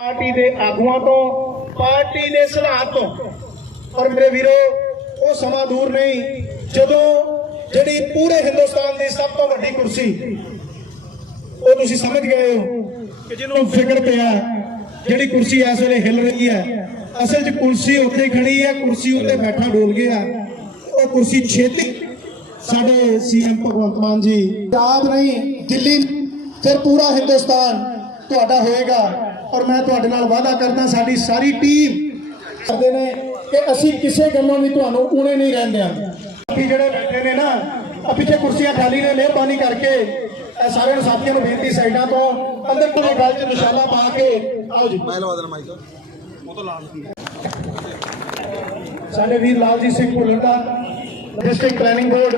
Party ਦੇ ਆਗੂਆਂ ਤੋਂ, ਪਾਰਟੀ ਦੇ ਸਿਧਾਂਤ ਤੋਂ। ਔਰ ਮੇਰੇ ਵੀਰੋ, ਉਹ ਸਮਾਂ ਦੂਰ ਨਹੀਂ। ਜਦੋਂ ਜਿਹੜੀ ਪੂਰੇ ਹਿੰਦੁਸਤਾਨ ਦੀ ਸਭ ਤੋਂ ਵੱਡੀ ਕੁਰਸੀ, ਉਹ ਤੁਸੀਂ ਸਮਝ ਗਏ ਹੋ ਕਿ ਜਿਹਨੂੰ ਫਿਕਰ ਪਿਆ ਜਿਹੜੀ ਕੁਰਸੀ ਇਸ ਵੇਲੇ ਹਿਲ ਰਹੀ ਹੈ। ਅਸਲ 'ਚ ਕੁਰਸੀ ਉੱਥੇ ਖੜੀ ਹੈ, ਕੁਰਸੀ ਉੱਤੇ ਬੈਠਾ ਡੋਲ ਗਿਆ। ਉਹ ਕੁਰਸੀ ਛੇਤੀ ਸਾਡੇ ਸੀਐਮ ਭਗਵੰਤ ਮਾਨ ਜੀ ਯਾਦ ਨਹੀਂ, ਦਿੱਲੀ ਫਿਰ ਪੂਰਾ ਹਿੰਦੁਸਤਾਨ ਤੁਹਾਡਾ ਹੋਏਗਾ। ਔਰ ਮੈਂ ਤੁਹਾਡੇ ਨਾਲ ਵਾਅਦਾ ਕਰਦਾ ਸਾਡੀ ਸਾਰੀ ਟੀਮ ਕਰਦੇ ਨੇ ਕਿ ਅਸੀਂ ਕਿਸੇ ਗੱਲੋਂ ਵੀ ਤੁਹਾਨੂੰ ਊਣੇ ਨਹੀਂ ਰਹਿਣ ਦਿਆਂਗੇ। ਅਸੀਂ ਜਿਹੜੇ ਬੈਠੇ ਨੇ ਨਾ ਆ ਪਿੱਛੇ ਕੁਰਸੀਆਂ ਖਾਲੀ ਨੇ ਮਿਹਰਬਾਨੀ ਕਰਕੇ ਇਹ ਸਾਰਿਆਂ ਨੂੰ ਸਾਥੀਆਂ ਨੂੰ ਬੇਨਤੀ ਸਾਈਡਾਂ ਤੋਂ ਅੰਦਰ ਕੋਲੇ ਗੱਲ 'ਚ ਨਿਸ਼ਾਨਾ ਪਾ ਕੇ ਆਓ ਜੀ। ਮੈਂ ਲਵਾ ਦੇਣਾ ਮਾਈਕ ਸਾਡੇ ਵੀਰ ਲਾਲਜੀਤ ਸਿੰਘ ਭੁੱਲਰ ਦਾ ਡਿਸਟ੍ਰਿਕਟ ਪਲੈਨਿੰਗ ਬੋਰਡ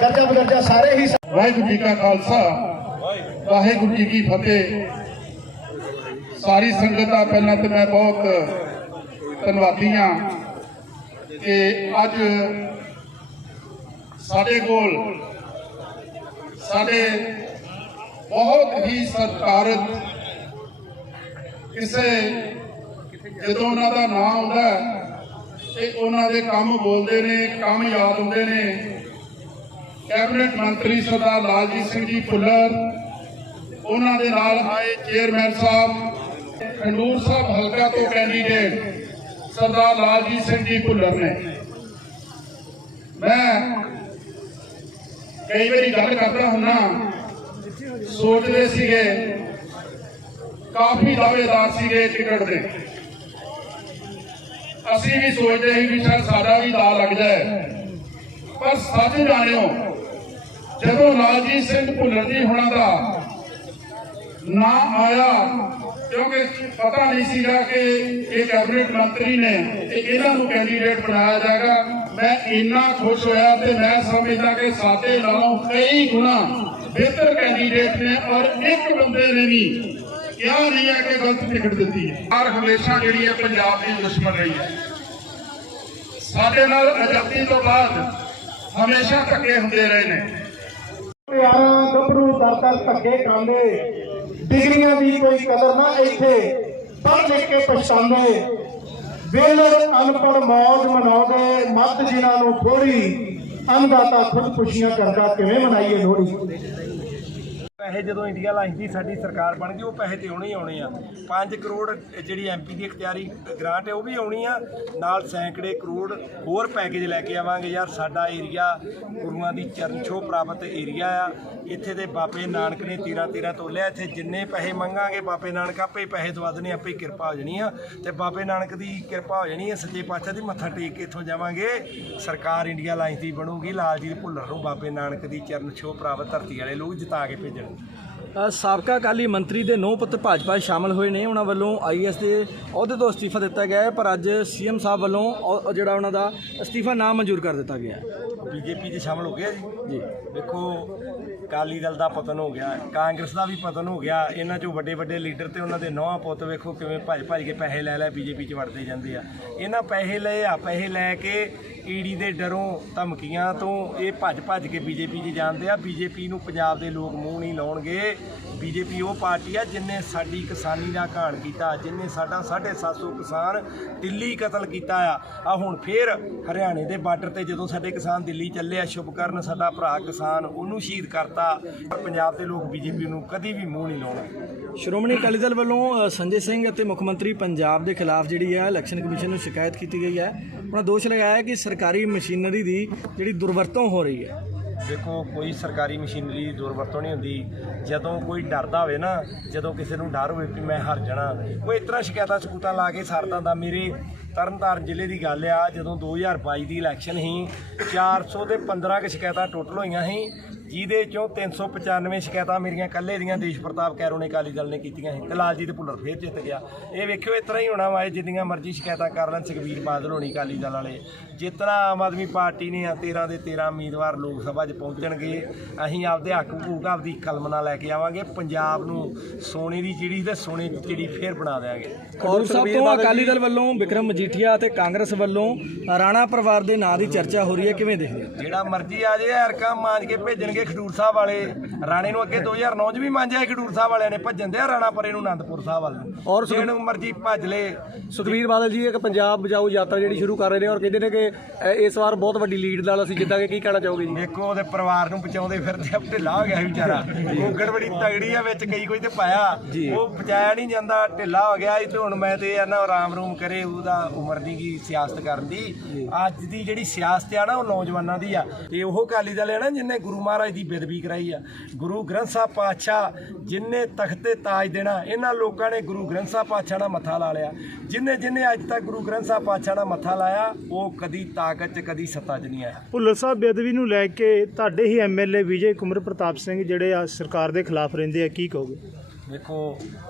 ਦਰਜਾ ਬਦਰਜਾ ਸਾਰੇ ਹੀ ਵਾਹਿਗੁਰੂ ਜੀ ਕਾ ਖਾਲਸਾ ਵਾਹਿਗੁਰੂ ਜੀ ਕੀ ਫਤਿਹ। ਸਾਰੀ ਸੰਗਤ ਦਾ ਪਹਿਲਾਂ ਤੇ ਮੈਂ ਬਹੁਤ ਧੰਨਵਾਦੀ ਹਾਂ ਕਿ ਅੱਜ ਸਾਡੇ ਕੋਲ ਸਾਡੇ ਬਹੁਤ ਹੀ ਸਤਿਕਾਰਤ ਕਿਸੇ ਜਦੋਂ ਉਹਨਾਂ ਦਾ ਨਾਮ ਆਉਂਦਾ ਹੈ, ਤੇ ਉਹਨਾਂ ਦੇ ਕੰਮ ਬੋਲਦੇ ਨੇ ਕੰਮ ਯਾਦ ਹੁੰਦੇ ਨੇ। ਕੈਬਨਿਟ ਮੰਤਰੀ ਸਰਦਾਰ ਲਾਲਜੀਤ ਸਿੰਘ ਜੀ ਭੁੱਲਰ ਉਹਨਾਂ ਦੇ ਨਾਲ ਆਏ ਚੇਅਰਮੈਨ ਸਾਹਿਬ ਖੰਡੂਰ ਸਾਹਿਬ ਹਲਕਾ ਤੋਂ ਕੈਂਡੀਡੇਟ ਸਰਦਾਰ ਲਾਲਜੀਤ ਸਿੰਘ ਜੀ ਭੁੱਲਰ ਨੇ। ਮੈਂ ਕਈ ਵਾਰੀ ਗੱਲ ਕਰਦਾ ਹੁੰਨਾ ਸੋਚਦੇ ਸੀਗੇ, ਕਾਫੀ ਦਾਅਵੇਦਾਰ ਸੀਗੇ ਟਿਕਟ ਦੇ। ਅਸੀਂ ਵੀ ਸੋਚਦੇ ਸੀ ਵੀ ਸ਼ਾਇਦ ਸਾਡਾ ਵੀ ਦਾ ਲੱਗ ਜਾਏ। ਪਰ ਸੱਚ ਜਾਣਿਓ, ਜਦੋਂ ਲਾਲਜੀਤ ਸਿੰਘ ਭੁੱਲਰ ਜੀ ਹੁਣਾਂ ਦਾ ਨਾਂ ਆਇਆ ਕਿਉਂਕਿ ਪਤਾ ਨਹੀਂ ਸੀਗਾ ਕਿ ਇਹ ਕੈਬਨਿਟ ਮੰਤਰੀ ਨੇ ਤੇ ਇਹਨਾਂ ਨੂੰ ਕੈਂਡੀਡੇਟ ਬਣਾਇਆ ਜਾਏਗਾ। ਮੈਂ ਇੰਨਾ ਖੁਸ਼ ਹੋਇਆ ਤੇ ਮੈਂ ਸਮਝਦਾ ਕਿ ਸਾਡੇ ਨਾਲੋਂ ਕਈ ਗੁਣਾ ਬਿਹਤਰ ਕੈਂਡੀਡੇਟ ਨੇ ਔਰ ਇੱਕ ਬੰਦੇ ਨੇ ਵੀ ਕਿਹਾ ਨਹੀਂ ਹੈ ਕਿ ਗਲਤ ਟਿਕਟ ਦਿੱਤੀ ਹੈ। ਔਰ ਹਮੇਸ਼ਾ ਜਿਹੜੀ ਹੈ ਪੰਜਾਬ ਦੀ ਦੁਸ਼ਮਣ ਰਹੀ ਹੈ। ਸਾਡੇ ਨਾਲ ਆਜ਼ਾਦੀ ਤੋਂ ਬਾਅਦ ਹਮੇਸ਼ਾ ਧੱਕੇ ਹੁੰਦੇ ਰਹੇ ਨੇ। ਪਿਆਰਾਂ ਗੱਭਰੂ ਦਰ ਦਰ ਧੱਕੇ ਖਾਂਦੇ। ਡਿਗਰੀਆਂ ਦੀ ਕੋਈ ਕਦਰ ਨਾ ਇੱਥੇ ਪੜ੍ਹ ਲਿਖ ਕੇ ਪਛਤਾਉਂਦੇ ਵੇਲੜ ਅਨਪੜ ਮੌਜ ਮਨਾਉਂਦੇ ਮੱਤ ਜਿਨ੍ਹਾਂ ਨੂੰ ਥੋੜੀ ਅੰਨਦਾਤਾ ਖੁਦਕੁਸ਼ੀਆਂ ਕਰਦਾ, ਕਿਵੇਂ ਮਨਾਈਏ ਲੋਹੜੀ? ਪੈਸੇ ਜਦੋਂ ਇੰਡੀਆ ਲਾਈਨ ਦੀ ਸਾਡੀ ਸਰਕਾਰ ਬਣ ਗਈ, ਉਹ ਪੈਸੇ ਤੇ ਆਉਣੇ ਹੀ ਆਉਣੇ ਆ। 5 ਕਰੋੜ ਜਿਹੜੀ ਐਮਪੀ ਦੀ ਇਖਤਿਆਰੀ ਗ੍ਰਾਂਟ ਹੈ, ਉਹ ਵੀ ਆਉਣੀ ਆ। ਨਾਲ ਸੈਂਕੜੇ ਕਰੋੜ ਹੋਰ ਪੈਕੇਜ ਲੈ ਕੇ ਆਵਾਂਗੇ ਯਾਰ। ਸਾਡਾ ਏਰੀਆ ਗੁਰੂਆਂ ਦੀ ਚਰਨ ਛੋਹ ਪ੍ਰਾਪਤ ਏਰੀਆ ਆ। ਇੱਥੇ ਦੇ ਬਾਬੇ ਨਾਨਕ ਨੇ ਤੀਰਾ ਤੀਰਾ ਤੋਲਿਆ। ਇੱਥੇ ਜਿੰਨੇ ਪੈਸੇ ਮੰਗਾਂਗੇ, ਬਾਬੇ ਨਾਨਕ ਆਪੇ ਹੀ ਪੈਸੇ ਦਵਾ ਦੇਣੇ, ਆਪੇ ਹੀ ਕਿਰਪਾ ਹੋ ਜਾਣੀ ਆ। ਤੇ ਬਾਬੇ ਨਾਨਕ ਦੀ ਕਿਰਪਾ ਹੋ ਜਾਣੀ ਆ, ਸੱਚੇ ਪਾਤਸ਼ਾਹ ਦੀ ਮੱਥਾ ਟੇਕ ਕੇ ਇੱਥੋਂ ਜਾਵਾਂਗੇ। ਸਰਕਾਰ ਇੰਡੀਆ ਲਾਈਨ ਦੀ ਬਣੂਗੀ। ਲਾਲਜੀਤ ਭੁੱਲਰ ਨੂੰ ਬਾਬੇ ਨਾਨਕ ਦੀ ਚਰਨ ਛੋਹ ਪ੍ਰਾਪਤ ਧਰਤੀ ਵਾਲੇ ਲੋਕ ਜਿਤਾ ਕੇ ਭੇਜਣ। ਸਾਬਕਾ ਅਕਾਲੀ ਮੰਤਰੀ ਦੇ ਨੌ ਪੁੱਤਰ ਭਾਜਪਾ ਸ਼ਾਮਲ ਹੋਏ ਨੇ। ਉਹਨਾਂ ਵੱਲੋਂ ਆਈਐਸ ਦੇ ਅਹੁਦੇ ਤੋਂ ਅਸਤੀਫਾ ਦਿੱਤਾ ਗਿਆ ਹੈ ਪਰ ਅੱਜ ਸੀਐਮ ਸਾਹਿਬ ਵੱਲੋਂ ਉਹ ਜਿਹੜਾ ਉਹਨਾਂ ਦਾ ਅਸਤੀਫਾ ਨਾ ਮਨਜ਼ੂਰ ਕਰ ਦਿੱਤਾ ਗਿਆ ਹੈ। ਬੀਜੇਪੀ 'ਚ ਸ਼ਾਮਲ ਹੋ ਗਿਆ ਜੀ? ਜੀ। ਵੇਖੋ ਅਕਾਲੀ ਦਲ ਦਾ ਪਤਨ ਹੋ ਗਿਆ ਕਾਂਗਰਸ ਦਾ ਵੀ ਪਤਨ ਹੋ ਗਿਆ। ਇਹਨਾਂ 'ਚੋਂ ਵੱਡੇ ਵੱਡੇ ਲੀਡਰ ਤੇ ਉਹਨਾਂ ਦੇ ਨੌਂ ਪੁੱਤ ਵੇਖੋ ਕਿਵੇਂ ਭੱਜ ਭੱਜ ਕੇ ਪੈਸੇ ਲੈ ਲੈ ਬੀਜੇਪੀ 'ਚ ਵੜਦੇ ਜਾਂਦੇ ਆ। ਇਹਨਾਂ ਪੈਸੇ ਲਏ ਆ ਪੈਸੇ ਲੈ ਕੇ ਈਡੀ ਦੇ ਡਰੋਂ ਧਮਕੀਆਂ ਤੋਂ ਇਹ ਭੱਜ ਭੱਜ ਕੇ ਬੀਜੇਪੀ 'ਚ ਜਾਂਦੇ ਆ। ਬੀਜੇਪੀ ਨੂੰ ਪੰਜਾਬ ਦੇ ਲੋਕ ਮੂੰਹ ਨਹੀਂ ਲਾਉਣਗੇ। ਬੀਜੇਪੀ ਉਹ ਪਾਰਟੀ ਆ ਜਿਨਨੇ ਸਾਡੀ ਕਿਸਾਨੀ ਦਾ ਘਾਣ ਕੀਤਾ ਜਿਨਨੇ ਸਾਡਾ 750 ਕਿਸਾਨ ਦਿੱਲੀ ਕਤਲ ਕੀਤਾ ਆ। ਆ ਹੁਣ ਫੇਰ ਹਰਿਆਣੇ ਦੇ ਬਾਰਡਰ ਤੇ ਜਦੋਂ ਸਾਡੇ ਕਿਸਾਨ ਦਿੱਲੀ ਚੱਲੇ ਆ ਸ਼ੁਭਕਰਨ ਸਾਡਾ ਭਰਾ ਕਿਸਾਨ ਉਹਨੂੰ ਸ਼ਹੀਦ ਕਰਤਾ। ਪਰ ਪੰਜਾਬ ਦੇ ਲੋਕ ਬੀਜੇਪੀ ਨੂੰ ਕਦੀ ਵੀ ਮੂੰਹ ਨਹੀਂ ਲਾਉਣਗੇ। ਸ਼੍ਰੋਮਣੀ ਅਕਾਲੀ ਦਲ ਵੱਲੋਂ ਸੰਜੇ ਸਿੰਘ ਅਤੇ ਮੁੱਖ ਮੰਤਰੀ ਪੰਜਾਬ ਦੇ ਖਿਲਾਫ ਜਿਹੜੀ ਹੈ ਇਲੈਕਸ਼ਨ ਕਮਿਸ਼ਨ ਨੂੰ ਸ਼ਿਕਾਇਤ ਕੀਤੀ ਗਈ ਹੈ। ਆਪਣਾ ਦੋਸ਼ ਲਗਾਇਆ ਕਿ ਸਰਕਾਰੀ ਮਸ਼ੀਨਰੀ ਦੀ ਜਿਹੜੀ ਦੁਰਵਰਤੋਂ ਹੋ ਰਹੀ ਹੈ। ਦੇਖੋ, ਕੋਈ ਸਰਕਾਰੀ ਮਸ਼ੀਨਰੀ ਦੀ ਦੁਰਵਰਤੋਂ ਨਹੀਂ ਹੁੰਦੀ। ਜਦੋਂ ਕੋਈ ਡਰਦਾ ਹੋਵੇ ਨਾ, ਜਦੋਂ ਕਿਸੇ ਨੂੰ ਡਰ ਹੋਵੇ ਵੀ ਮੈਂ ਹਾਰ ਜਾਣਾ ਉਹ ਇਸ ਤਰ੍ਹਾਂ ਸ਼ਿਕਾਇਤਾਂ ਸਕੂਤਾਂ ਲਾ ਕੇ ਸਰਦਾ ਦਾ ਮੇਰੇ ਤਰਨਤਾਰਨ ਜ਼ਿਲ੍ਹੇ ਦੀ ਗੱਲ ਆ ਜਦੋਂ 2022 ਦੀ ਇਲੈਕਸ਼ਨ ਸੀ 400 ਤੇ 15 ਕੁ ਸ਼ਿਕਾਇਤਾਂ ਟੋਟਲ ਹੋਈਆਂ ਸੀ ਜਿਹਦੇ ਚੋਂ 395 ਸ਼ਿਕਾਇਤਾਂ ਮੇਰੀਆਂ ਇਕੱਲੇ ਦੀਆਂ ਦੇਸ਼ ਪ੍ਰਤਾਪ ਕੈਰੋ ਨੇ ਅਕਾਲੀ ਦਲ ਨੇ ਕੀਤੀਆਂ ਸੀ। ਤੇ ਲਾਲਜੀਤ ਭੁੱਲਰ ਫੇਰ ਜਿੱਤ ਗਿਆ। ਇਹ ਵੇਖਿਓ ਇਸ ਤਰ੍ਹਾਂ ਹੀ ਹੋਣਾ ਵਾ ਜਿੰਨੀਆਂ ਮਰਜ਼ੀ ਸ਼ਿਕਾਇਤਾਂ ਕਰ ਲੈਣ ਸੁਖਬੀਰ ਬਾਦਲ ਹੋਣੀ ਅਕਾਲੀ ਦਲ ਵਾਲੇ। ਜਿੱਤਣਾ ਆਮ ਆਦਮੀ ਪਾਰਟੀ ਨੇ ਆ 13 ਦੇ 13 ਉਮੀਦਵਾਰ ਲੋਕ ਸਭਾ 'ਚ ਪਹੁੰਚਣਗੇ ਅਸੀਂ ਆਪਦੇ ਹੱਕ ਹਕੂਕ ਆਪਦੀ ਕਲਮ ਨਾਲ ਲੈ ਕੇ ਆਵਾਂਗੇ ਪੰਜਾਬ ਨੂੰ ਸੋਨੇ ਦੀ ਚਿੜੀ ਤੇ ਸੋਨੇ ਦੀ ਚਿੜੀ ਫੇਰ ਬਣਾ ਦੇਵਾਂਗੇ ਖਡੂਰ ਸਾਹਿਬ ਤੋਂ ਅਕਾਲੀ ਦਲ ਵੱਲੋਂ ਵਿਕਰਮ ਮਜੀਠੀਆ ਅਤੇ ਕਾਂਗਰਸ ਵੱਲੋਂ ਰਾਣਾ ਪਰਿਵਾਰ ਦੇ ਨਾਂ ਦੀ ਚਰਚਾ ਹੋ ਰਹੀ ਹੈ। ਕਿਵੇਂ ਦੇਖਦੇ ਹੋ? ਜਿਹੜਾ ਮਰਜ਼ੀ ਆ ਜੇ ਹਰਕਾ ਮਾਂਜ ਕੇ ਭੇਜਣਗੇ ਖਡੂਰ ਸਾਹਿਬ ਵਾਲੇ। ਰਾਣੇ ਨੂੰ ਅੱਗੇ 2009 ਚ ਵੀ ਮੰਨਿਆ ਸੀ ਖਡੂਰ ਸਾਹਿਬ ਵਾਲਿਆਂ ਨੇ ਭੱਜਣ ਦਿਆ ਰਾਣਾ ਪਰੇ ਨੂੰ ਆਨੰਦਪੁਰ ਸਾਹਿਬ ਵੱਲ। ਔਰ ਜਿਹਨੂੰ ਮਰਜ਼ੀ ਭੱਜ ਲੇ। ਸੁਖਬੀਰ ਬਾਦਲ ਜੀ ਇੱਕ ਪੰਜਾਬ ਬਚਾਓ ਯਾਤਰਾ ਜਿਹੜੀ ਸ਼ੁਰੂ ਕਰ ਰਹੇ ਨੇ ਔਰ ਕਹਿੰਦੇ ਨੇ ਕਿ ਇਸ ਵਾਰ ਬਹੁਤ ਵੱਡੀ ਲੀਡ ਨਾਲ ਅਸੀਂ ਜਿੱਦਾਂਗੇ ਕੀ ਕਹਿਣਾ ਚਾਹੋਗੇ ਜੀ? ਵੇਖੋ ਉਹਦੇ ਪਰਿਵਾਰ ਨੂੰ ਬਚਾਉਂਦੇ ਫਿਰਦੇ ਆ ਢਿੱਲਾ ਹੋ ਗਿਆ ਵਿਚਾਰਾ। ਗੋਗੜ ਬੜੀ ਤਗੜੀ ਆ ਵਿੱਚ ਕਈ ਕੋਈ ਤੇ ਪਾਇਆ। ਉਹ ਬਚਾਇਆ ਨਹੀਂ ਜਾਂਦਾ ਢਿੱਲਾ ਹੋ ਗਿਆ ਸੀ ਤੇ ਹੁਣ ਮੈਂ ਤੇ ਇਹਨਾਂ ਆਰਾਮ ਰੂਮ ਕਰੇ ਉਹਦਾ ਉਮਰ ਦੀ ਕੀ ਸਿਆਸਤ ਕਰਨ ਦੀ? ਅੱਜ ਦੀ ਜਿਹੜੀ ਸਿਆਸਤ ਆ ਨਾ ਉਹ ਨੌਜਵਾਨਾਂ ਦੀ ਆ। ਤੇ ਉਹ ਅਕਾਲੀ ਦਲ ਹੈ ਨਾ ਜਿਨੇ ਗੁਰੂ ਮਹਾਰਾਜ ਦੀ ਬੇਦਬੀ ਕਰਾਈ ਆ। ਗੁਰੂ ਗ੍ਰੰਥ ਸਾਹਿਬ ਪਾਤਸ਼ਾਹ ਜਿਨੇ ਤਖਤੇ ਤਾਜ ਦੇਣਾ ਇਹਨਾਂ ਲੋਕਾਂ ਨੇ ਗੁਰੂ ਗ੍ਰੰਥ ਸਾਹਿਬ ਪਾਤਸ਼ਾਹ ਨਾਲ ਮੱਥਾ ਲਾ ਲਿਆ। ਜਿਨੇ ਜਿਨੇ ਅੱਜ ਤੱਕ ਗੁਰੂ ਗ੍ਰੰਥ ਸਾਹਿਬ ਪਾਤਸ਼ਾਹ ਨਾਲ ਮੱਥਾ ਲਾਇਆ ਉਹ ਕਦੀ ਤਾਕਤ 'ਚ ਕਦੀ ਸੱਤਾ 'ਚ ਨਹੀਂ ਆਇਆ। ਭੁੱਲਰ ਸਾਹਿਬ ਬੇਦਵੀ ਨੂੰ ਲੈ ਕੇ ਤੁਹਾਡੇ ਹੀ ਐਮਐਲਏ ਵਿਜੇ ਕੁਮਰ ਪ੍ਰਤਾਪ ਸਿੰਘ ਜਿਹੜੇ ਆ ਸਰਕਾਰ ਦੇ ਖਿਲਾਫ ਰਹਿੰਦੇ ਆ ਕੀ ਕਹੋਗੇ? ਵੇਖੋ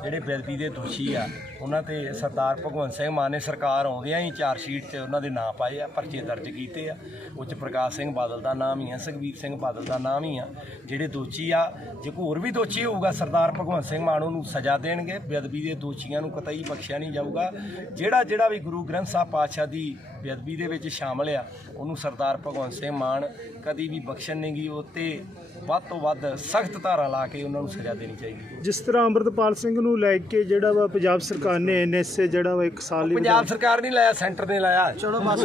ਜਿਹੜੇ ਬੇਦਬੀ ਦੇ ਦੋਸ਼ੀ ਆ, ਉਹਨਾਂ ਤੇ ਸਰਦਾਰ ਭਗਵੰਤ ਸਿੰਘ ਮਾਨ ਨੇ ਸਰਕਾਰ ਆਉਂਦਿਆਂ ਹੀ ਚਾਰ ਸ਼ੀਟ 'ਚ ਉਹਨਾਂ ਦੇ ਨਾਂ ਪਾਏ ਆ, ਪਰਚੇ ਦਰਜ ਕੀਤੇ ਆ। ਉਹ 'ਚ ਪ੍ਰਕਾਸ਼ ਸਿੰਘ ਬਾਦਲ ਦਾ ਨਾਮ ਹੀ ਆ, ਸੁਖਬੀਰ ਸਿੰਘ ਬਾਦਲ ਦਾ ਨਾਮ ਹੀ ਆ। ਜਿਹੜੇ ਦੋਸ਼ੀ ਆ, ਜੇ ਕੋਈ ਹੋਰ ਵੀ ਦੋਸ਼ੀ ਹੋਊਗਾ, ਸਰਦਾਰ ਭਗਵੰਤ ਸਿੰਘ ਮਾਨ ਉਹਨੂੰ ਸਜ਼ਾ ਦੇਣਗੇ। ਬੇਅਦਬੀ ਦੇ ਦੋਸ਼ੀਆਂ ਨੂੰ ਕਤਈ ਬਖਸ਼ਿਆ ਨਹੀਂ ਜਾਊਗਾ। ਜਿਹੜਾ ਜਿਹੜਾ ਵੀ ਗੁਰੂ ਗ੍ਰੰਥ ਸਾਹਿਬ ਪਾਤਸ਼ਾਹ ਦੀ ਬੇਅਦਬੀ ਦੇ ਵਿੱਚ ਸ਼ਾਮਲ ਆ, ਉਹਨੂੰ ਸਰਦਾਰ ਭਗਵੰਤ ਸਿੰਘ ਮਾਨ ਕਦੀ ਵੀ ਬਖਸ਼ਣ ਨਹੀਂ ਗੀ। ਉਹ ਤੇ ਵੱਧ ਤੋਂ ਵੱਧ ਸਖਤ ਧਾਰਾ ਲਾ ਕੇ ਉਹਨਾਂ ਨੂੰ ਸਜ਼ਾ ਦੇਣੀ ਚਾਹੀਦੀ ਜਿਸ ਤਰ੍ਹਾਂ ਅੰਮ੍ਰਿਤਪਾਲ ਸਿੰਘ ਨੂੰ ਲੈ ਕੇ ਜਿਹੜਾ ਵਾ ਪੰਜਾਬ ਸਰਕਾਰ ਨੇ ਐਨਐਸਏ ਜਿਹੜਾ ਵਾ ਇੱਕ ਸਾਲ ਲਈ ਪੰਜਾਬ ਸਰਕਾਰ ਨਹੀਂ ਲਾਇਆ ਸੈਂਟਰ ਨੇ ਲਾਇਆ। ਚਲੋ ਬਸ।